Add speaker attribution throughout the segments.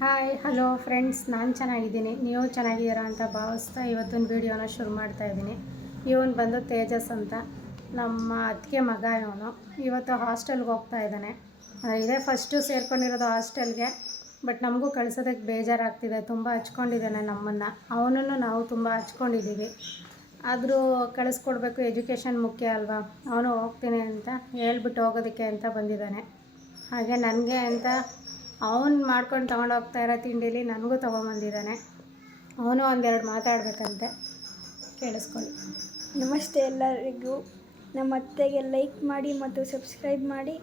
Speaker 1: Hi hello friends ನಾನು ಚೆನ್ನಾಗಿದ್ದೀನಿ. ನೀವು ಚೆನ್ನಾಗಿದ್ದೀರಾ ಅಂತ ಭಾವಿಸ್ತಾ ಇವತ್ತೊಂದು ವೀಡಿಯೋನ ಶುರು ಮಾಡ್ತಾ ಇದ್ದೀನಿ. ಇವನು ಬಂದು ತೇಜಸ್ ಅಂತ. ನಮ್ಮ ಅತ್ತಿಗೆ ಮಗ ಇವನು. ಇವತ್ತು ಹಾಸ್ಟೆಲ್ಗೆ ಹೋಗ್ತಾ ಇದ್ದಾನೆ. ಇದೇ ಫಸ್ಟು ಸೇರ್ಕೊಂಡಿರೋದು ಹಾಸ್ಟೆಲ್ಗೆ ಬಟ್ ನಮಗೂ ಕಳ್ಸೋದಕ್ಕೆ ಬೇಜಾರಾಗ್ತಿದೆ. ತುಂಬ ಹಚ್ಕೊಂಡಿದ್ದಾನೆ ನಮ್ಮನ್ನು. ಅವನನ್ನು ನಾವು ತುಂಬ ಹಚ್ಕೊಂಡಿದ್ದೀವಿ. ಆದರೂ ಕಳಿಸ್ಕೊಡ್ಬೇಕು. ಎಜುಕೇಷನ್ ಮುಖ್ಯ ಅಲ್ವಾ? ಅವನು ಹೋಗ್ತೀನಿ ಅಂತ ಹೇಳ್ಬಿಟ್ಟು ಹೋಗೋದಕ್ಕೆ ಅಂತ ಬಂದಿದ್ದಾನೆ. ಹಾಗೆ ನನಗೆ ಅಂತ ಅವನು ಮಾಡ್ಕೊಂಡು ತೊಗೊಂಡು ಹೋಗ್ತಾ ಇರೋ ತಿಂಡಿಲಿ ನನಗೂ ತೊಗೊಂಬಂದಿದ್ದಾನೆ. ಅವನು ಒಂದೆರಡು ಮಾತಾಡಬೇಕಂತೆ. ಕೇಳಿಸ್ಕೊಳ್ಳಿ.
Speaker 2: ನಮಸ್ತೆ ಎಲ್ಲರಿಗೂ. ನಮ್ಮ ಅತ್ತೆಗೆ ಲೈಕ್ ಮಾಡಿ ಮತ್ತು ಸಬ್ಸ್ಕ್ರೈಬ್ ಮಾಡಿ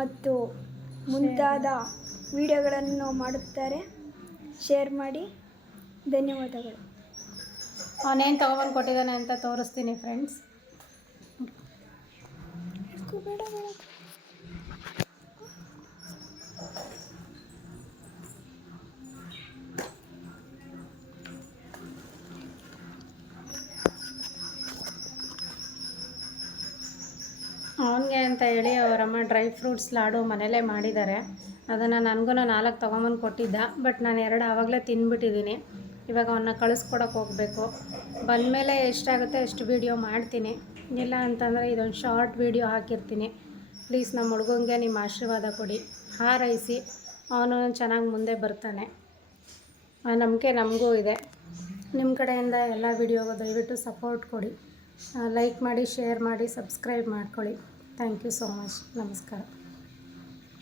Speaker 2: ಮತ್ತು ಮುಂತಾದ ವಿಡಿಯೋಗಳನ್ನು ಮಾಡುತ್ತಾರೆ. ಶೇರ್ ಮಾಡಿ. ಧನ್ಯವಾದಗಳು.
Speaker 1: ಅವನೇನು ತೊಗೊಬಂದು ಕೊಟ್ಟಿದ್ದಾನೆ ಅಂತ ತೋರಿಸ್ತೀನಿ ಫ್ರೆಂಡ್ಸ್
Speaker 2: ಬೇಡ
Speaker 1: ಅವನಿಗೆ ಅಂತ ಹೇಳಿ ಅವರಮ್ಮ ಡ್ರೈ ಫ್ರೂಟ್ಸ್ ಲಾಡು ಮನೇಲೇ ಮಾಡಿದ್ದಾರೆ. ಅದನ್ನು ನನಗೂ ನಾಲ್ಕು ತೊಗೊಂಬಂದು ಕೊಟ್ಟಿದ್ದ. ಬಟ್ ನಾನು ಎರಡು ಆವಾಗಲೇ ತಿಂದ್ಬಿಟ್ಟಿದ್ದೀನಿ ಇವಾಗ ಅವನ್ನ ಕಳಿಸ್ಕೊಡಕ್ಕೆ ಹೋಗಬೇಕು. ಬಂದಮೇಲೆ ಎಷ್ಟಾಗುತ್ತೆ ಅಷ್ಟು ವೀಡಿಯೋ ಮಾಡ್ತೀನಿ. ಇಲ್ಲ ಅಂತಂದರೆ ಇದೊಂದು ಶಾರ್ಟ್ ವೀಡಿಯೋ ಹಾಕಿರ್ತೀನಿ. ಪ್ಲೀಸ್ ನಮ್ಮ ಹುಡುಗಂಗೆ ನಿಮ್ಮ ಆಶೀರ್ವಾದ ಕೊಡಿ. ಹಾರೈಸಿ. ಅವನು ಚೆನ್ನಾಗಿ ಮುಂದೆ ಬರ್ತಾನೆ. ಆ ನಂಬಿಕೆ ನಮಗೂ ಇದೆ. ನಿಮ್ಮ ಕಡೆಯಿಂದ ಎಲ್ಲ ವೀಡಿಯೋಗೂ ದಯವಿಟ್ಟು ಸಪೋರ್ಟ್ ಕೊಡಿ. ಲೈಕ್ ಮಾಡಿ ಶೇರ್ ಮಾಡಿ ಸಬ್ಸ್ಕ್ರೈಬ್ ಮಾಡ್ಕೊಳ್ಳಿ. ಥ್ಯಾಂಕ್ ಯು ಸೋ ಮಚ್ ನಮಸ್ಕಾರ.